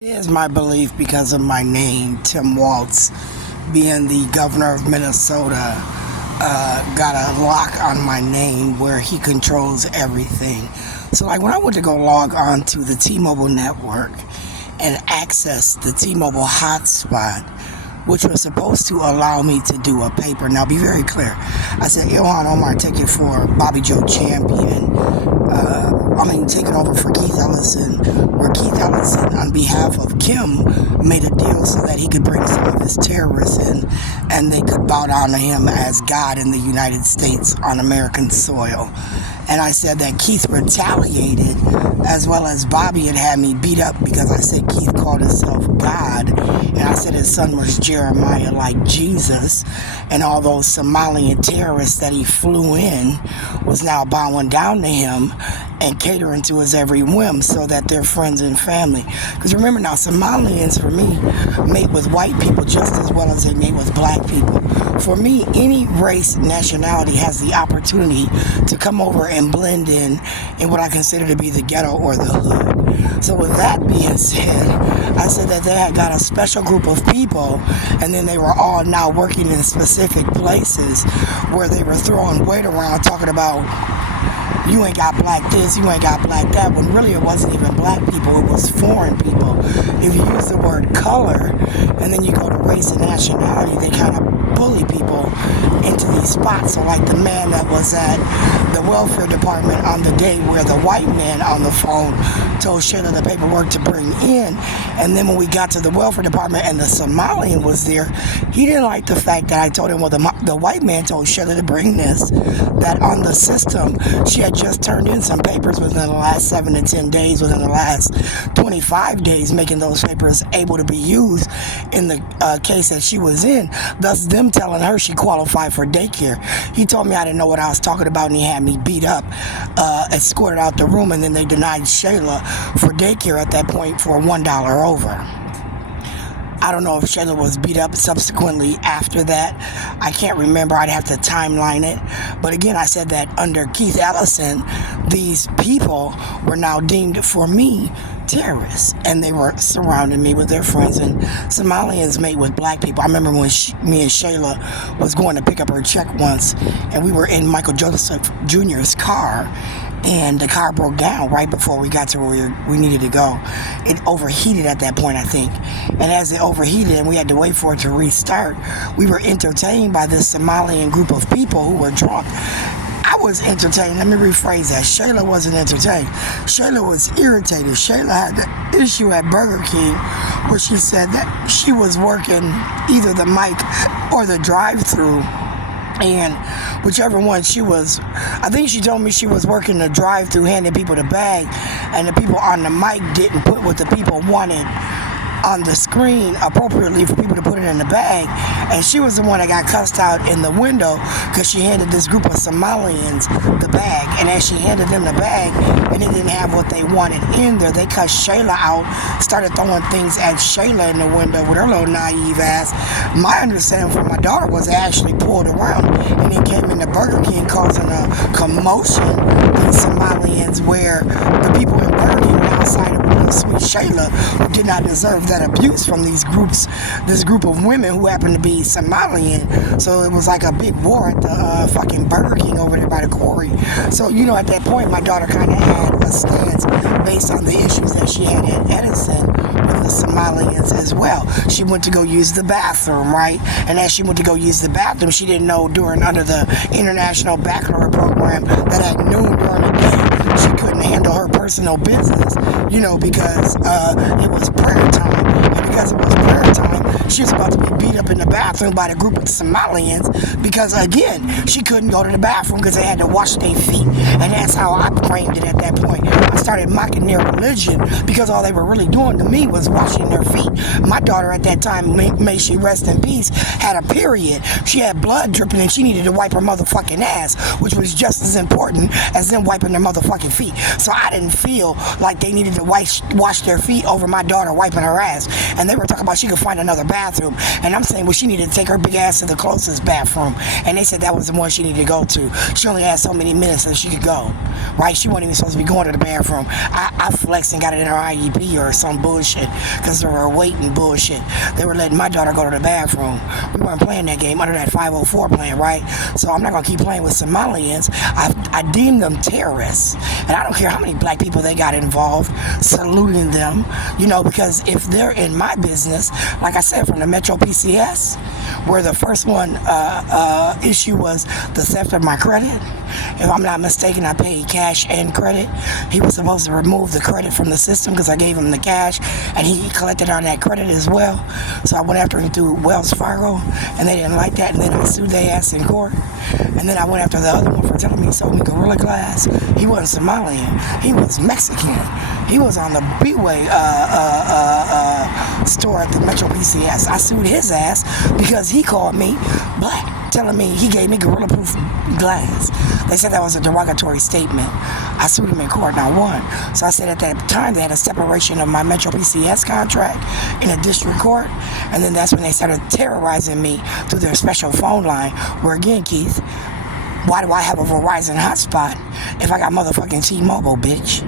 It is my belief because of my name, Tim Walz, being the governor of Minnesota, got a lock on my name where he controls everything. So, like when I went to go log on to the T-Mobile network and access the T-Mobile hotspot, which was supposed to allow me to do a paper. Now, be very clear. I said, Ilhan Omar taking for Bobby Joe Champion. Taking over for Keith Ellison, where Keith Ellison, on behalf of Kim, made a deal so that he could bring some of his terrorists in and they could bow down to him as God in the United States on American soil. And I said that Keith retaliated, as well as Bobby had me beat up because I said Keith called himself God, and I said his son was Jeremiah like Jesus, and all those Somalian terrorists that he flew in was now bowing down to him and catering to his every whim so that they're friends and family. Because remember now, Somalians, for me, mate with white people just as well as they mate with black people. For me, any race, nationality has the opportunity to come over and blend in what I consider to be the ghetto or the hood. So with that being said, I said that they had got a special group of people, and then they were all now working in specific places where they were throwing weight around talking about you ain't got black this, you ain't got black that, when really it wasn't even black people, it was foreign people. If you use the word color and then you go to race and nationality, they kind of bully people into these spots. So like the man that was at the welfare department on the day where the white man on the phone told Shayla the paperwork to bring in, and then when we got to the welfare department and the Somalian was there, he didn't like the fact that I told him, well, the white man told Shayla to bring this, that on the system she had just turned in some papers within the last 7 to 10 days, within the last 25 days, making those papers able to be used in the case that she was in, thus them telling her she qualified for daycare. He told me I didn't know what I was talking about, and he had me beat up, escorted out the room, and then they denied Shayla for daycare at that point for $1 over. I don't know if Shayla was beat up subsequently after that. I can't remember. I'd have to timeline it. But again, I said that under Keith Ellison, these people were now deemed, for me, terrorists, and they were surrounding me with their friends. And Somalians mate with black people. I remember when me and Shayla was going to pick up her check once, and we were in Michael Joseph Jr.'s car, and the car broke down right before we got to where we needed to go. It overheated at that point, I think. And as it overheated and we had to wait for it to restart, we were entertained by this Somalian group of people who were drunk. I was entertained. Let me rephrase that. Shayla wasn't entertained. Shayla was irritated. Shayla had the issue at Burger King where she said that she was working either the mic or the drive-thru, and whichever one she was, I think she told me she was working the drive-thru, handing people the bag, and the people on the mic didn't put what the people wanted on the screen appropriately for people to put it in the bag, and she was the one that got cussed out in the window because she handed this group of Somalians the bag, and as she handed them the bag and it didn't have what they wanted in there, they cussed Shayla out, started throwing things at Shayla in the window with her little naive ass. My understanding from my daughter was they actually pulled around and it came into Burger King causing a commotion in Somalians, where the people in Burger King now sided with little sweet Shayla, who did not deserve that abuse from these groups, this group of women who happened to be Somalian. So it was like a big war at the fucking Burger King over there by the quarry. So, at that point, my daughter kind of had a stance based on the issues that she had at Edison with the Somalians as well. She went to go use the bathroom, right? And as she went to go use the bathroom, she didn't know under the International Baccalaureate program that at noon during the day, she couldn't handle her personal business, because it was prayer time. And because it was prayer time, she was about to be beat up in the bathroom by the group of Somalians because, again, she couldn't go to the bathroom because they had to wash their feet. And that's how I framed it at that point. I started mocking their religion because all they were really doing to me was washing their feet. My daughter at that time, may she rest in peace, had a period. She had blood dripping and she needed to wipe her motherfucking ass, which was just as important as them wiping their motherfucking feet. So I didn't feel like they needed to wash their feet over my daughter wiping her ass. And and they were talking about she could find another bathroom, and I'm saying, well, she needed to take her big ass to the closest bathroom, and they said that was the one she needed to go to. She only had so many minutes that she could go, right? She wasn't even supposed to be going to the bathroom. I flexed and got it in her IEP or some bullshit, because they were waiting bullshit. They were letting my daughter go to the bathroom. We weren't playing that game under that 504 plan, right? So I'm not going to keep playing with Somalians. I deem them terrorists, and I don't care how many black people they got involved, saluting them, because if they're in my business, like I said, from the Metro PCS, where the first one issue was the theft of my credit. If I'm not mistaken, I paid cash and credit. He was supposed to remove the credit from the system because I gave him the cash, and he collected on that credit as well. So I went after him through Wells Fargo, and they didn't like that, and then I sued their ass in court. And then I went after the other one for telling me he sold me Gorilla Glass. He wasn't Somalian. He was Mexican. He was on the B-Way store at the Metro PCS. I sued his ass because he called me black, telling me he gave me gorilla-proof glass. They said that was a derogatory statement. I sued him in court and I won. So I said at that time they had a separation of my Metro PCS contract in a district court, and then that's when they started terrorizing me through their special phone line, where again, Keith, why do I have a Verizon hotspot if I got motherfucking T-Mobile, bitch?